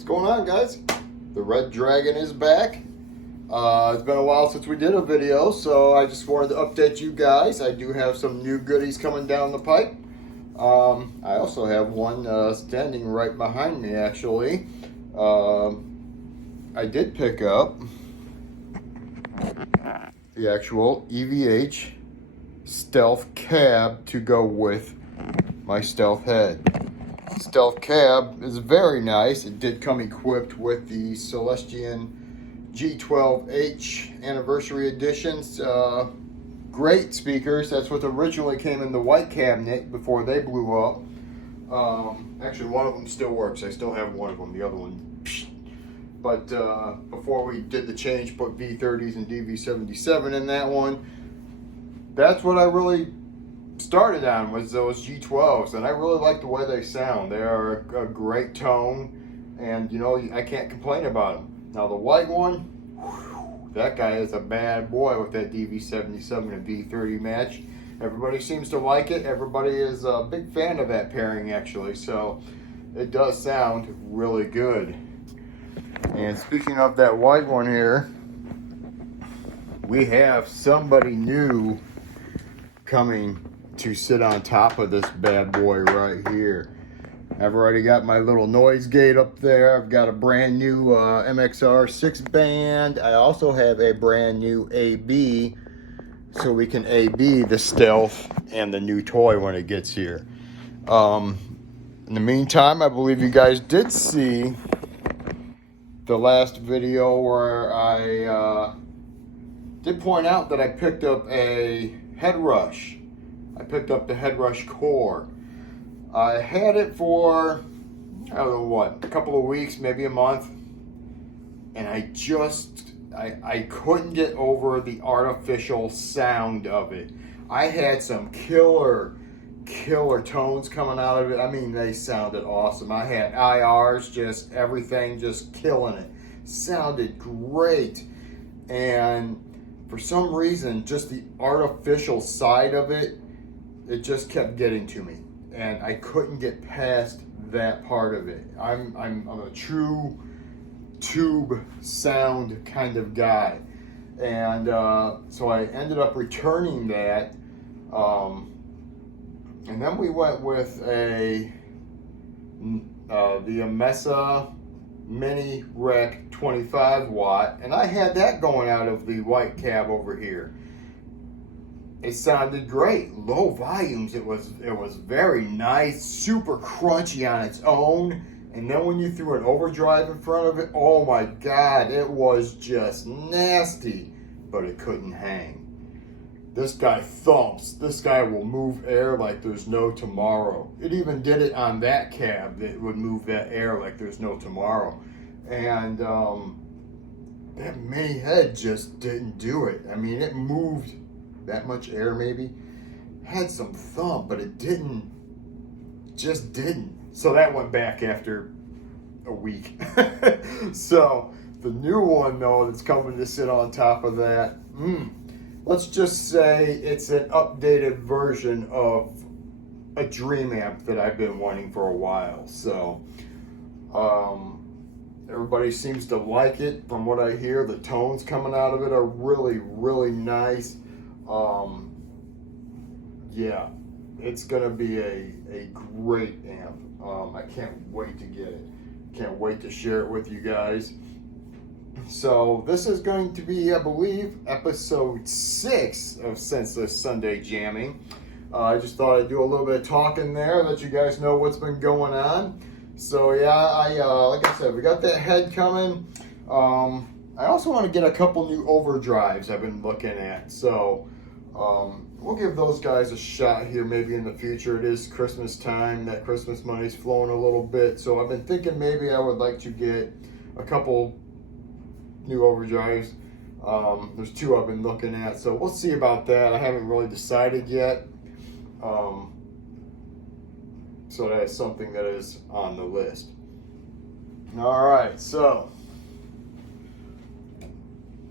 What's going on, guys? The Red Dragon is back. It's been a while since we did a video, so I just wanted to update you guys. I do have some new goodies coming down the pipe. I also have one standing right behind me, actually. I did pick up the actual EVH Stealth Cab to go with my Stealth Head. Stealth Cab is very nice. It did come equipped with the Celestian G12H Anniversary Editions. Great speakers. That's what originally came in the white cabinet before they blew up. Actually, one of them still works. I still have one of them. The other one, psh. But before we did the change, put V30s and DV77 in that one. That's what I really started on, was those G12s, and I really like the way they sound. They are a great tone, and you know, I can't complain about them. Now the white one, whew, that guy is a bad boy with that DV77 and V30 match. Everybody seems to like it. Everybody is a big fan of that pairing, actually, so it does sound really good. And speaking of that white one here, we have somebody new coming to sit on top of this bad boy right here. I've already got my little noise gate up there. I've got a brand new MXR 6-band. I also have a brand new AB, so we can AB the Stealth and the new toy when it gets here. In the meantime, I believe you guys did see the last video where I did point out that I picked up a head rush. I picked up the head rush core. I had it for, I don't know what, a couple of weeks, maybe a month. And I couldn't get over the artificial sound of it. I had some killer tones coming out of it. I mean, they sounded awesome. I had IRs, just everything just killing it. Sounded great. And for some reason, just the artificial side of it, it just kept getting to me, and I couldn't get past that part of it. I'm a true tube sound kind of guy, and so I ended up returning that, and then we went with the Amesa Mini Rec 25 watt, and I had that going out of the white cab over here. It sounded great, low volumes. It was very nice, super crunchy on its own. And then when you threw an overdrive in front of it, oh my God, it was just nasty, but it couldn't hang. This guy thumps. This guy will move air like there's no tomorrow. It even did it on that cab. That would move that air like there's no tomorrow. And that mini head just didn't do it. I mean, it moved that much air, maybe had some thump, but it just didn't. So that went back after a week. So the new one though that's coming to sit on top of that, let's just say it's an updated version of a Dream amp that I've been wanting for a while. So everybody seems to like it. From what I hear, the tones coming out of it are really nice. Yeah, it's gonna be a great amp. I can't wait to get it. Can't wait to share it with you guys. So this is going to be, I believe, episode 6 of Senseless Sunday Jamming. I just thought I'd do a little bit of talking there, let you guys know what's been going on. So yeah, like I said, we got that head coming. I also want to get a couple new overdrives I've been looking at. So we'll give those guys a shot here maybe in the future. It is Christmas time. That Christmas money's flowing a little bit. So I've been thinking maybe I would like to get a couple new overdrives. There's 2 I've been looking at. So we'll see about that. I haven't really decided yet. So that is something that is on the list. All right, so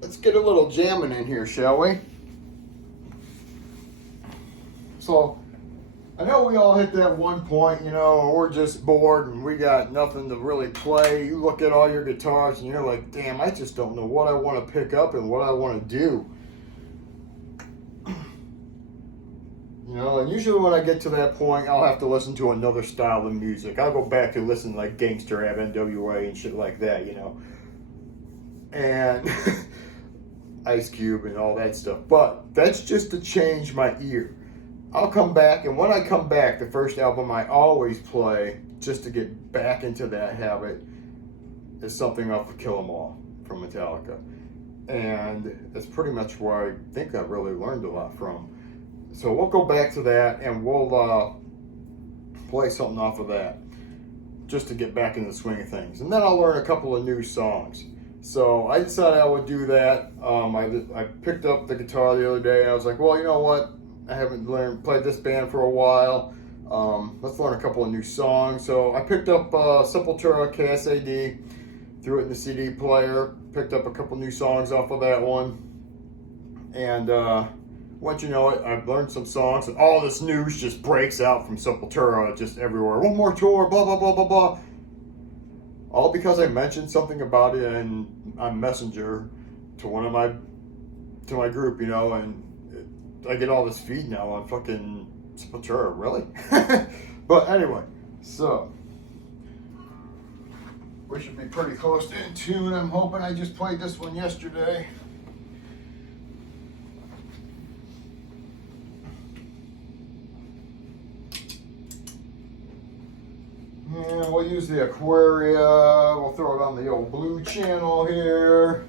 let's get a little jamming in here, shall we? So I know we all hit that one point, you know, we're just bored and we got nothing to really play. You look at all your guitars and you're like, damn, I just don't know what I want to pick up and what I want to do. You know, and usually when I get to that point, I'll have to listen to another style of music. I'll go back and listen to like Gangster Rap, NWA, and shit like that, you know. And Ice Cube and all that stuff. But that's just to change my ear. I'll come back, and when I come back, the first album I always play, just to get back into that habit, is something off of Kill 'Em All from Metallica. And that's pretty much where I think I really learned a lot from. So we'll go back to that, and we'll play something off of that, just to get back in the swing of things. And then I'll learn a couple of new songs. So I decided I would do that. I picked up the guitar the other day, and I was like, well, you know what? I haven't played this band for a while. Let's learn a couple of new songs. So I picked up Sepultura KSAD, threw it in the CD player, picked up a couple new songs off of that one. And once you know it, I've learned some songs, and all this news just breaks out from Sepultura just everywhere. One more tour, blah, blah, blah, blah, blah. All because I mentioned something about it on Messenger to my group, you know, and I get all this feed now on fucking Sepultura, really? But anyway, so we should be pretty close to in tune. I'm hoping. I just played this one yesterday. And we'll use the Aquaria. We'll throw it on the old blue channel here.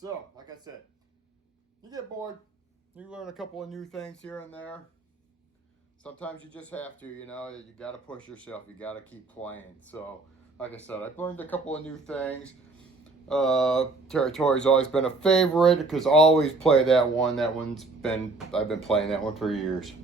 So, like I said, you get bored, you learn a couple of new things here and there. Sometimes you just have to, you know, you got to push yourself, you got to keep playing. So, like I said, I've learned a couple of new things. Territory's always been a favorite, because I always play that one. I've been playing that one for years.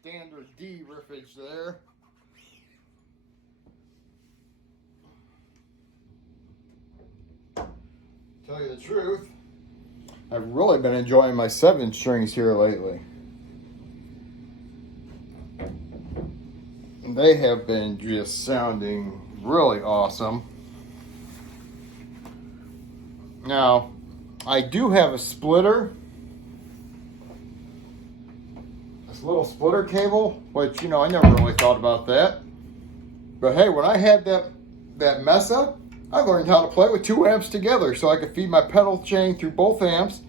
Standard D riffage there. Tell you the truth, I've really been enjoying my 7 strings here lately. And they have been just sounding really awesome. Now, I do have a splitter. This little splitter cable, which, you know, I never really thought about that. But hey, when I had that Mesa, I learned how to play with 2 amps together so I could feed my pedal chain through both amps.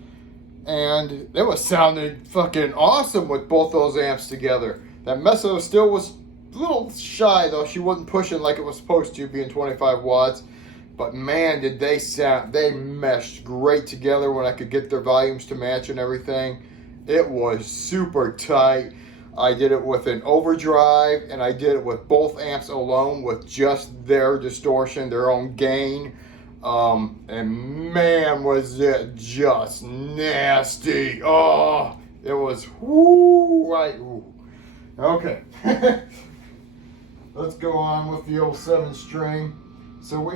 And it was sounding fucking awesome with both those amps together. That Mesa still was a little shy though. She wasn't pushing like it was supposed to, being 25 watts. But man, did they sound, they meshed great together when I could get their volumes to match and everything. It was super tight. I did it with an overdrive, and I did it with both amps alone with just their distortion, their own gain. And man, was it just nasty. Oh, it was whoo, right. Ooh. Okay. Let's go on with the old 7-string. So we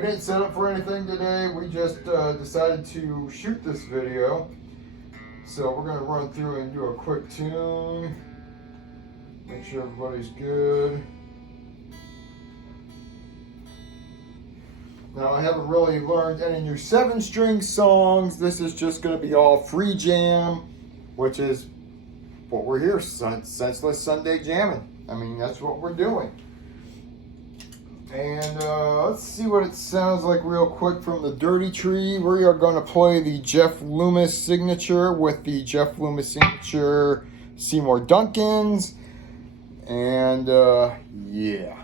didn't set up for anything today. We just decided to shoot this video. So we're going to run through and do a quick tune. Make sure everybody's good. Now I haven't really learned any new 7-string songs. This is just going to be all free jam, which is what we're here, Senseless Sunday jamming. I mean, that's what we're doing. And let's see what it sounds like real quick from the Dirty Tree. We are going to play the Jeff Loomis signature with the Jeff Loomis signature Seymour Duncans. And yeah.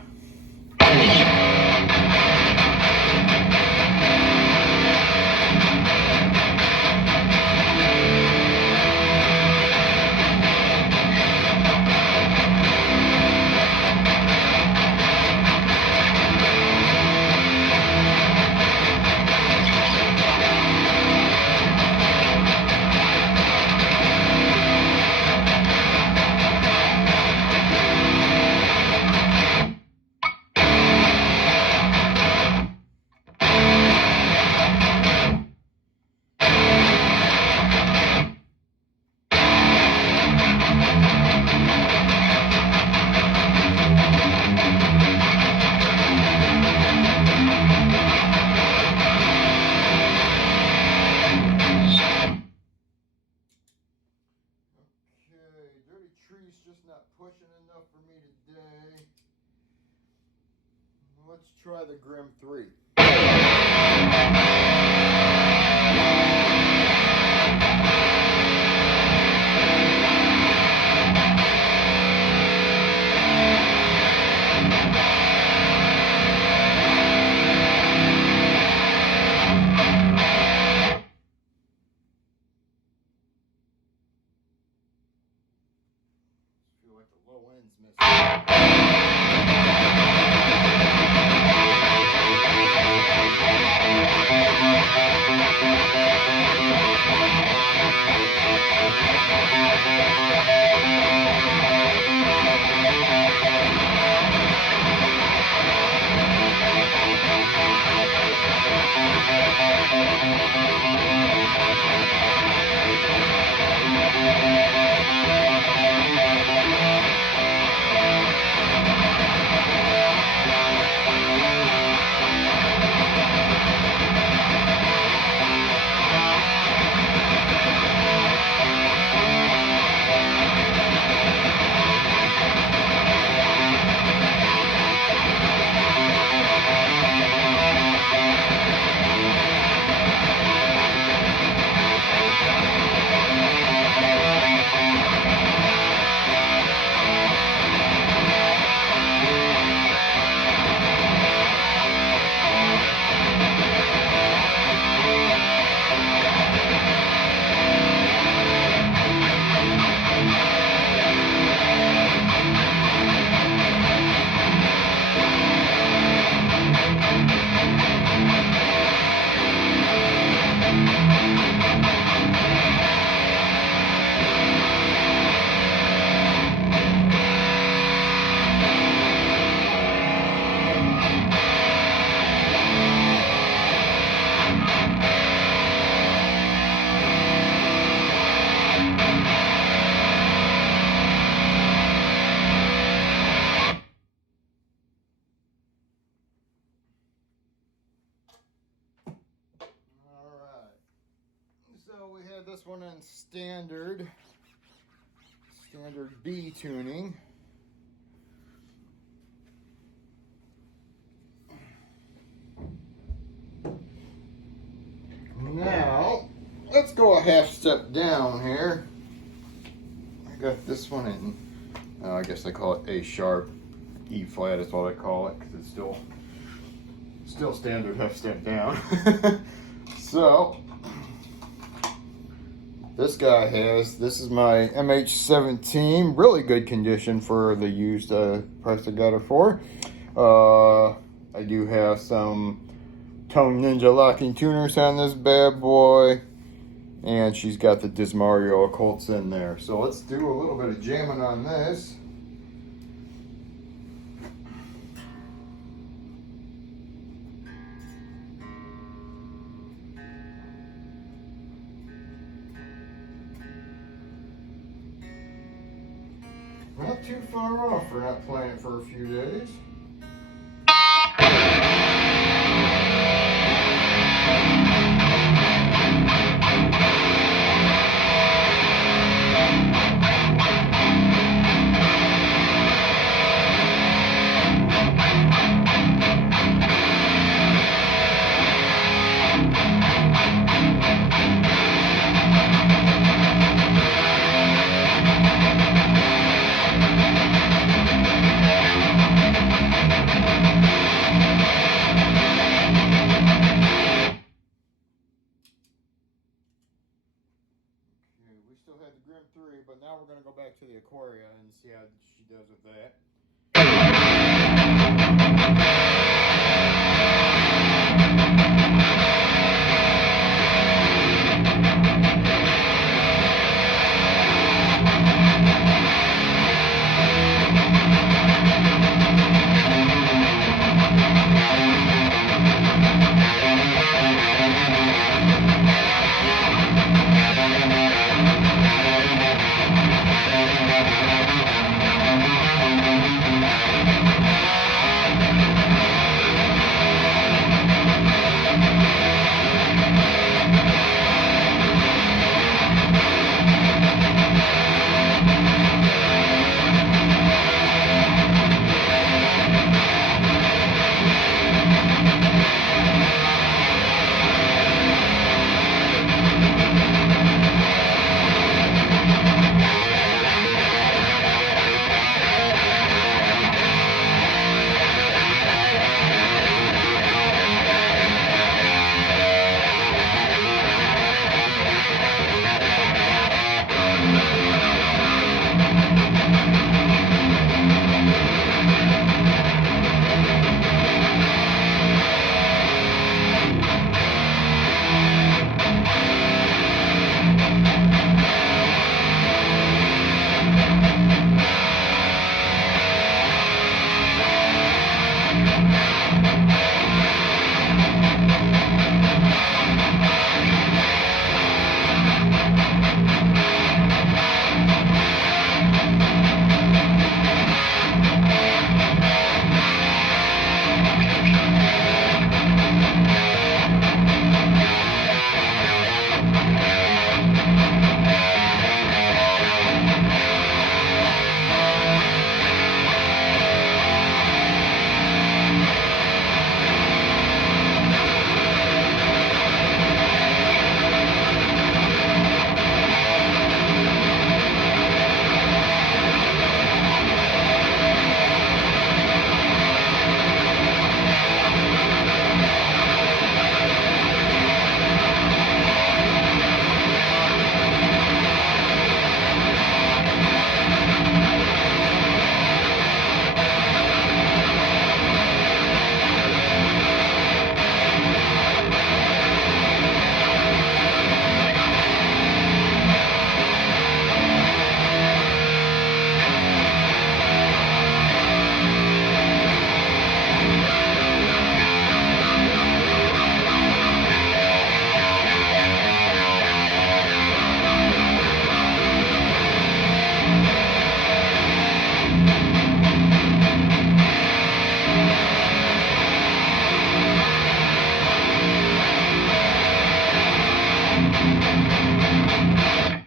Tree's just not pushing enough for me today. Let's try the Grim 3. Like the low end's missing. have this one in standard B tuning. Now, let's go a half step down here. I got this one in, I guess I call it A sharp. E flat is what I call it, because it's still standard half step down. So, this guy this is my MH17, really good condition for the used price I got it for. I do have some Tone Ninja locking tuners on this bad boy, and she's got the Dismario occults in there. So let's do a little bit of jamming on this. Not too far off for not playing it for a few days. We still had the Grim 3, but now we're going to go back to the Aquaria and see how she does with that. I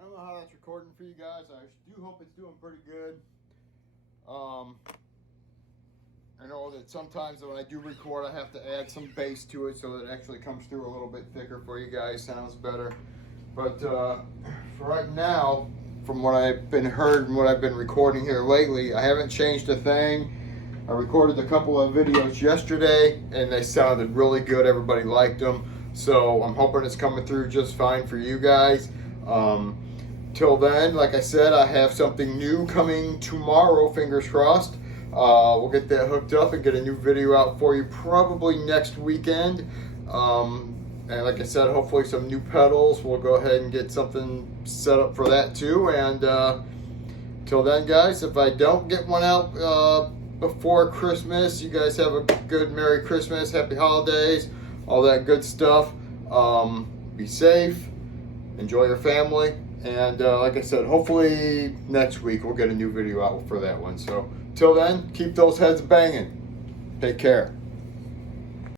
don't know how that's recording for you guys. I do hope it's doing pretty good. I know that sometimes when I do record, I have to add some bass to it so that it actually comes through a little bit thicker for you guys. Sounds better. But for right now, from what I've been heard and what I've been recording here lately, I haven't changed a thing. I recorded a couple of videos yesterday and they sounded really good. Everybody liked them. So I'm hoping it's coming through just fine for you guys. Till then, like I said, I have something new coming tomorrow, fingers crossed. We'll get that hooked up and get a new video out for you probably next weekend. And like I said, hopefully some new pedals. We'll go ahead and get something set up for that too. And till then, guys, if I don't get one out before Christmas, you guys have a good Merry Christmas, Happy Holidays, all that good stuff. Be safe, enjoy your family. And like I said, hopefully next week we'll get a new video out for that one. So till then, keep those heads banging. Take care.